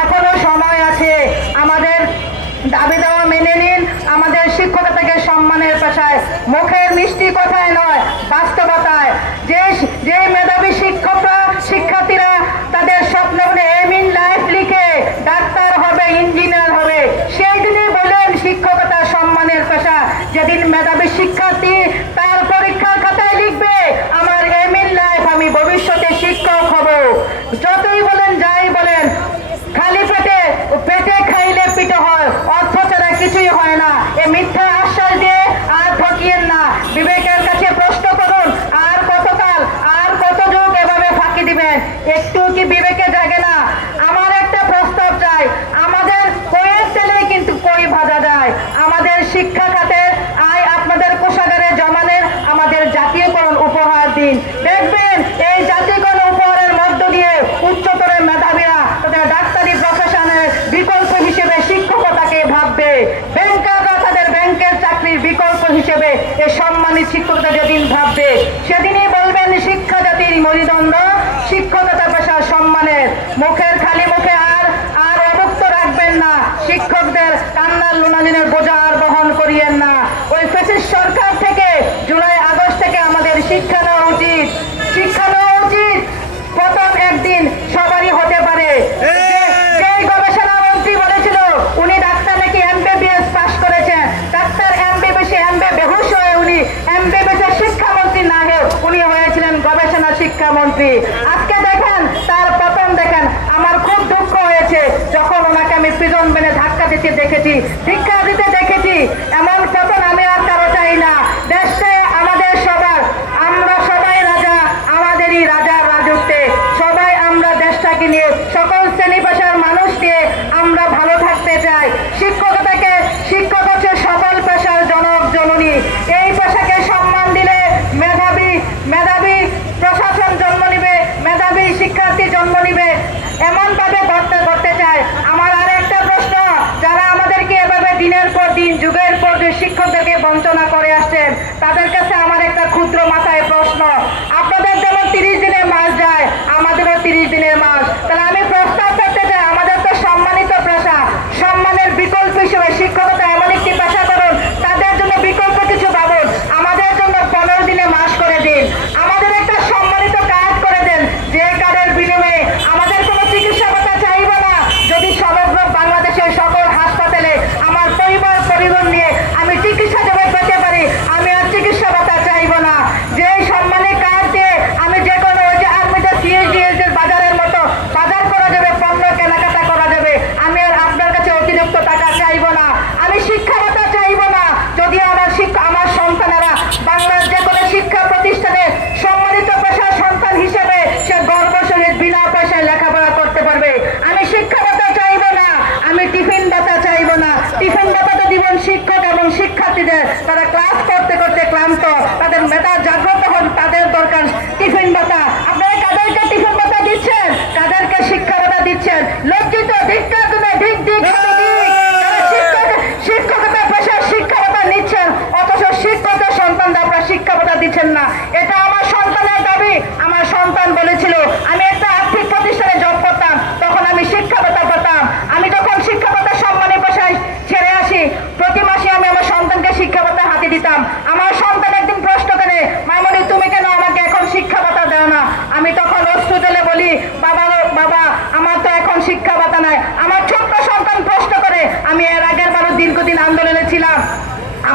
এখনও সময় আছে। আমাদের দাবি দেওয়া মেনে নিন। আমাদের শিক্ষকতা থেকে সম্মানের পেশায়। মুখের মিষ্টি কথায় নয়, বাস্তবতায়। যে যে মেধাবী শিক্ষকরা, শিক্ষার্থীরা তাদের স্বপ্ন এম ইন লাইফ লিখে ডাক্তার হবে, ইঞ্জিনিয়ার হবে সেই দিনই বলেন শিক্ষকতা সম্মানের পেশা। যেদিন মেধাবী শিক্ষার্থী দেখবেন এই জাতিগণ উপহারের মধ্য দিয়ে উচ্চতর মেধাবীরা তাদের ডাক্তারি প্রফেশনের বিকল্প হিসেবে শিক্ষকতাকে ভাববে। ব্যাংকাররা তাদের ব্যাংকের চাকরির বিকল্প হিসেবে এ সম্মানিত শিক্ষকতা যেদিন ভাববে, সেদিনই বলবেন শিক্ষা জাতির মেরুদণ্ড শিক্ষক মন্ত্রী আজকে দেখেন, তার পতন দেখেন, আমার খুব দুঃখ হয়েছে যখন ওনাকে আমি প্রিজন মেনে ধাক্কা দিতে দেখেছি শিক্ষা দিতে দেখেছি এমন শিক্ষকতা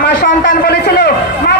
আমার সন্তান বলেছিল মা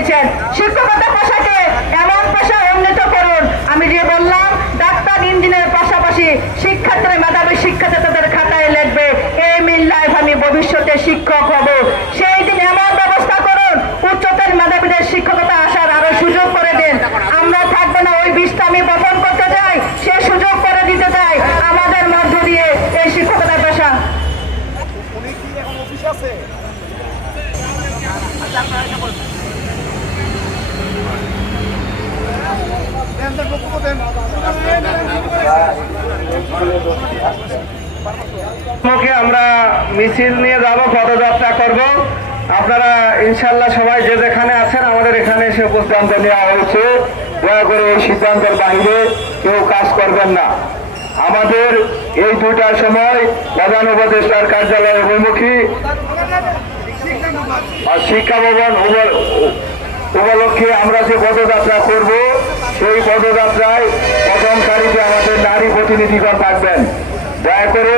দিয়েছেন। শিক্ষকতা পেশাকে এমন পেশায় উন্নীত করুন। আমি যে বললাম, ডাক্তার ইঞ্জিনিয়ারের পাশাপাশি শিক্ষার্থীরা, মেধাবী শিক্ষার্থী তাদের খাতায় লিখবে, এই মিল লাইফ আমি ভবিষ্যতে শিক্ষক হব। সেই দিন এমন ব্যবস্থা করুন, উচ্চতর মেধাবীদের শিক্ষকতা আসার আরও সুযোগ করে দিন। আমরা থাকব না ওই বিষটা আমি বপন করতে চাই, সে সুযোগ করে দিতে চাই আমাদের মধ্য দিয়ে এই শিক্ষকতা পেশা। আছে দেন দেন বক্তব্য দেন আমরা মিছিল নিয়ে যাব, পদযাত্রা করব। আপনারা ইনশাল্লাহ সবাই যে যেখানে আছেন, আমাদের এখানে এসে সিদ্ধান্ত নেওয়া হয়েছে দয়া করে এই সিদ্ধান্তের বাইরে কেউ কাজ করবেন না। আমাদের এই দুটার সময় প্রধান উপদেষ্টার কার্যালয়ের অভিমুখী শিক্ষা ভবন উপ- উপলক্ষে আমরা যে পদযাত্রা করব সেই পদযাত্রায় প্রথম সারিতে আমাদের নারী প্রতিনিধিগণ থাকবেন। দয়া করে